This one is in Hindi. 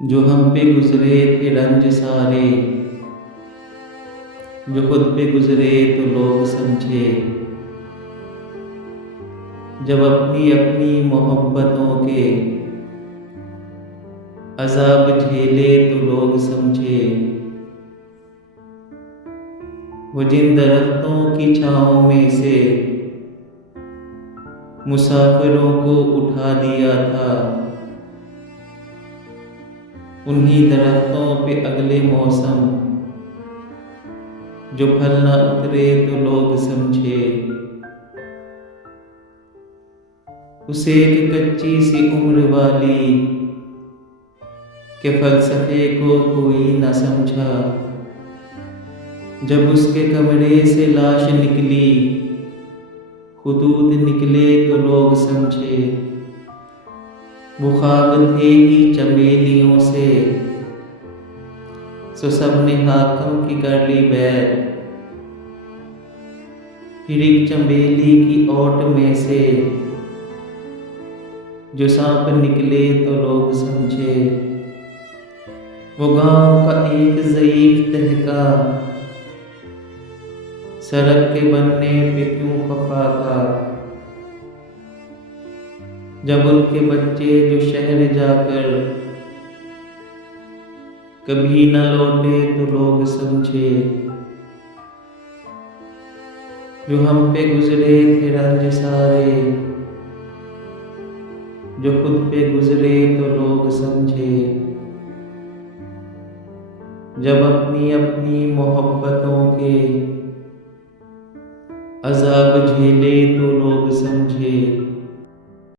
जो हम पे गुजरे थे रंज सारे, जो खुद पे गुजरे तो लोग समझे। जब अपनी अपनी मोहब्बतों के अज़ाब झेले तो लोग समझे। वो जिन दरख्तों की छाँव में से मुसाफिरों को उठा दिया था, उन्हीं दरख्तों पे अगले मौसम जो फल न उतरे तो लोग समझे। उसे एक कच्ची सी उम्र वाली के फलसफे को कोई न समझा। जब उसके कमरे से लाश निकली, खुतूत निकले तो लोग समझे। वो ख्वाब थे ही चमेलियों से, सो सबने हाकिम की कर ली बैत। फिर एक चमेली की ओट में से जो सांप निकले तो लोग समझे। वो गांव का एक ज़ईफ तहका सड़क के बनने पे क्यों खफा था। जब उनके बच्चे जो शहर जाकर कभी न लौटे तो लोग समझे। जो हम पे गुजरे थे रंज सारे, जो खुद पे गुजरे तो लोग समझे। जब अपनी अपनी मोहब्बतों के अज़ाब झेले तो लोग समझे।